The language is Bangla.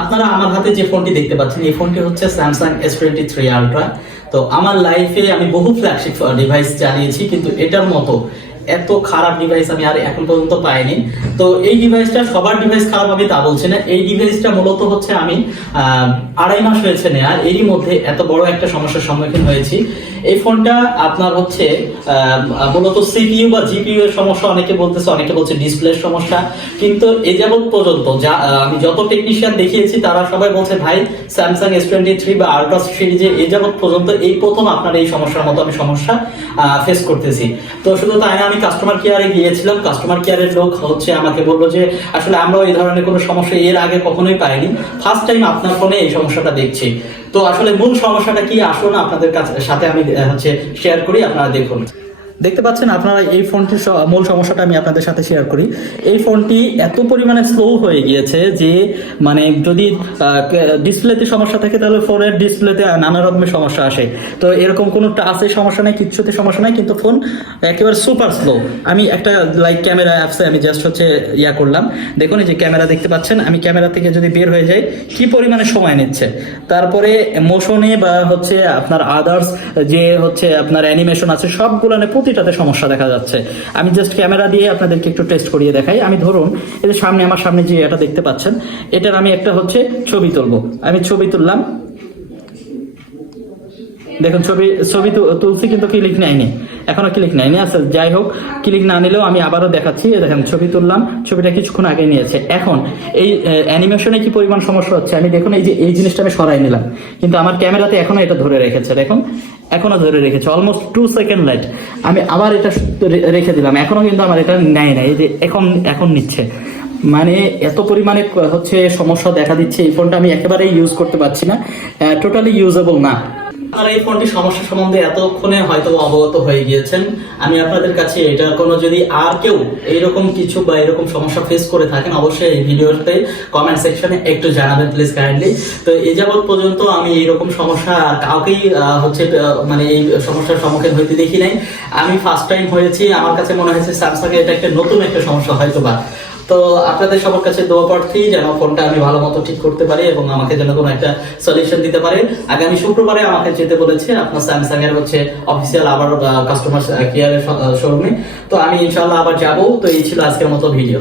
আপনারা আমার হাতে যে ফোনটি দেখতে পাচ্ছেন এই ফোনটি হচ্ছে স্যামসাং S23 আলট্রা। তো আমার লাইফে আমি বহু ফ্ল্যাগশিপ ডিভাইস চালিয়েছি, কিন্তু এটার মতো এত খারাপ ডিভাইস আমি আর এখন পর্যন্ত পাইনি। তো এই ডিভাইসটা সবার ডিভাইস খারাপ আমি তা বলছি না, এই ডিভাইসটা মূলত হচ্ছে আমি 2.5 মাস হয়েছে নেওয়ার, এরই মধ্যে এত বড় একটা সমস্যার সম্মুখীন হয়েছি। এই ফোনটা আপনার হচ্ছে মূলত সিপিইউ বা জিপিইউ এর সমস্যা অনেকে বলতেছে, অনেকে বলছে ডিসপ্লের সমস্যা। কিন্তু এই যাবৎ পর্যন্ত যা আমি যত টেকনিশিয়ান দেখিয়েছি তারা সবাই বলছে ভাই স্যামসাং S23 বা আল্ট্রা সিরিজে এই যাবৎ পর্যন্ত এই প্রথম আপনার এই সমস্যার মতো আমি সমস্যা ফেস করতেছি। তো শুধু তাই না, আমি কাস্টমার কেয়ারে গিয়েছিলাম, কাস্টমার কেয়ারের লোক হচ্ছে আমাকে বললো যে আসলে আমরাও এই ধরনের কোনো সমস্যা এর আগে কখনোই পাইনি, ফার্স্ট টাইম আপনার ফোনে এই সমস্যাটা দেখছি। তো আসলে মূল সমস্যাটা কি আসুন আপনাদের সাথে আমি হচ্ছে শেয়ার করি, আপনারা দেখুন। দেখতে পাচ্ছেন আপনারা এই ফোনটির মূল সমস্যাটা আমি আপনাদের সাথে শেয়ার করি। এই ফোনটি এত পরিমাণে স্লো হয়ে গিয়েছে যে মানে যদি ডিসপ্লেতে সমস্যা থাকে তাহলে ফোনের ডিসপ্লেতে নানা রকমের সমস্যা আসে। তো এরকম কোনো টাচের সমস্যা নেই, কিচ্ছুতে সমস্যা নাই, কিন্তু ফোন একেবারে সুপার স্লো। আমি একটা ক্যামেরা অ্যাপসে আমি জাস্ট হচ্ছে করলাম, দেখুন এই যে ক্যামেরা দেখতে পাচ্ছেন, আমি ক্যামেরা থেকে যদি বের হয়ে যাই কি পরিমাণে সময় নিচ্ছে। তারপরে মোশনে বা হচ্ছে আপনার আদার্স যে হচ্ছে আপনার অ্যানিমেশন আছে সবগুলো প্রতিটাতে সমস্যা দেখা যাচ্ছে। আমি জাস্ট ক্যামেরা দিয়ে আপনাদেরকে একটু টেস্ট করিয়ে দেখাই। আমি ধরুন এই যে সামনে আমার সামনে যে এটা দেখতে পাচ্ছেন, এটার আমি একটা হচ্ছে ছবি তুলবো, আমি ছবি তুললাম, দেখুন ছবি তুলছি কিন্তু ক্লিক নেয়নি, এখনো ক্লিক নেয়নি। আচ্ছা যাই হোক, ক্লিক না নিলেও আমি আবারও দেখাচ্ছি, দেখেন ছবি তুললাম, ছবিটা কিছুক্ষণ আগে নিয়েছে। এখন এই অ্যানিমেশনে কি পরিমাণ সমস্যা হচ্ছে, আমি দেখুন এই যে এই জিনিসটা আমি সরাই নিলাম, কিন্তু আমার ক্যামেরাতে এখনো এটা ধরে রেখেছে, দেখুন এখনো ধরে রেখেছে, অলমোস্ট 2 সেকেন্ড লাইট। আমি আবার এটা রেখে দিলাম, এখনো কিন্তু আমার এটা নেয় না, এই যে এখন নিচ্ছে। মানে এত পরিমাণে হচ্ছে সমস্যা দেখা দিচ্ছে, এই ফোনটা আমি একেবারেই ইউজ করতে পারছি না, টোটালি ইউজেবল না। আপনারা এই ফোনটির সমস্যা সম্বন্ধে এতক্ষণে হয়তো অবগত হয়ে গিয়েছেন। আমি আপনাদের কাছে এটা কোনো যদি আর কেউ এইরকম কিছু বা এরকম সমস্যা ফেস করে থাকেন অবশ্যই এই ভিডিওতে কমেন্ট সেকশনে একটু জানাবেন প্লিজ কাইন্ডলি। তো এই যাবৎ পর্যন্ত আমি এইরকম সমস্যা কাউকেই হচ্ছে মানে এই সমস্যার সম্মুখীন হইতে দেখি নাই, আমি ফার্স্ট টাইম হয়েছি। আমার কাছে মনে হয়েছে স্যামসাং এটা একটা নতুন একটা সমস্যা হয়তো বা। তো আপনাদের সবার কাছে দোয়া প্রার্থী যেন ফোনটা আমি ভালো মতো ঠিক করতে পারি এবং আমাকে যেন কোনো একটা সলিউশন দিতে পারে। আগামী শুক্রবারে আমাকে যেতে বলেছে আপনার স্যামসাং এর হচ্ছে অফিসিয়াল আবার কাস্টমার কেয়ারের শোরুমে। তো আমি ইনশাআল্লাহ আবার যাবো। তো এই ছিল আজকের মতো ভিডিও।